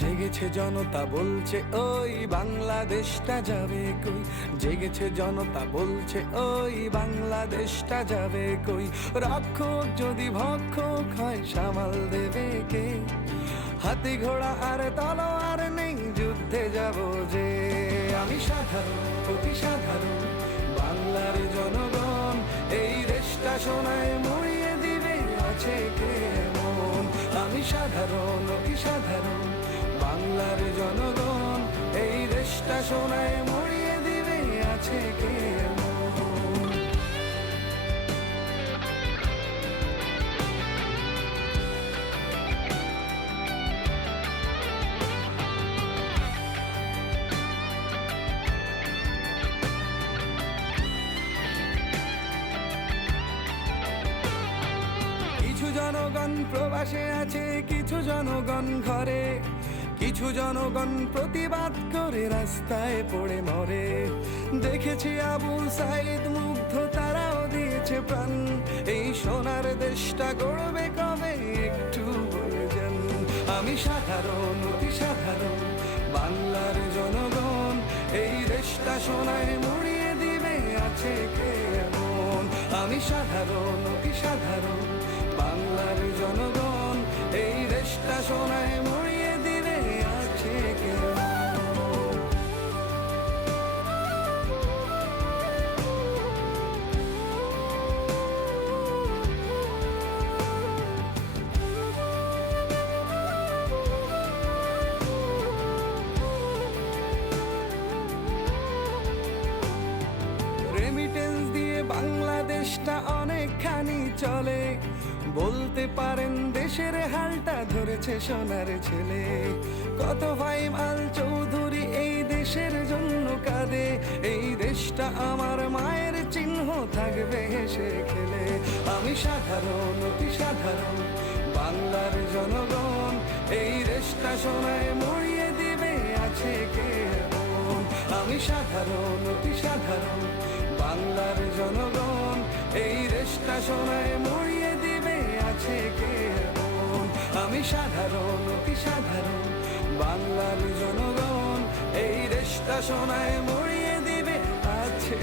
জেগেছে জনতা বলছে ওই বাংলাদেশটা যাবে কই, জেগেছে জনতা বলছে ওই বাংলাদেশটা যাবে কই। রক্ষক যদি ভক্ষক হয় সামাল দেবে কে, হাতি ঘোড়া আর তলোয়ার নেই যুদ্ধে যাব যে। আমি সাধারণ অতি সাধারণ বাংলার জনগণ, এই দেশটা সোনায় মরিয়ে দিবে আছে কে এমন। আমি সাধারণ অতি সাধারণ বাংলার জনগণ, এই দেশটা সোনায় মরিয়ে দিবে আছে কে এমন। কিছু জনগণ প্রবাসে আছে, কিছু জনগণ ঘরে, কিছু জনগণ প্রতিবাদ করে রাস্তায় পড়ে মরে। দেখেছি আবু সাইদ মুগ্ধ, তারাও দিয়েছে প্রাণ। এই সোনার দেশটা গড়বে কবে একটু বলে যান। আমি সাধারণ অতি সাধারণ বাংলার জনগণ, এই দেশটা সোনায় মরিয়ে দিবে আছে কে এমন। আমি সাধারণ অতি সাধারণ বাংলার জনগণ, এই দেশটা সোনায় মরিয়ে দিবে আছে কে এমন। রেমিটেন্স দিয়ে বাংলাদেশটা অনেকখানি চলে, বলতে পারেন দেশের হালটা ধরেছে সোনার ছেলে। কত ভাই মাল চৌধুরী এই দেশের জন্য কাঁদে, এই দেশটা আমার মায়ের চিহ্ন থাকবে হেসে খেলে। আমি সাধারণ অতি সাধারণ বাংলার জনগণ, এই দেশটা সোনায় মরিয়ে দিবে আছে কে এমন। আমি সাধারণ অতি সাধারণ বাংলার জনগণ, এই দেশটা সোনায় মরিয়ে দিবে আছে কে এমন। আমি সাধারণ অতি সাধারণ বাংলার জনগণ, এই দেশটা সোনায় মরিয়ে দিবে আছে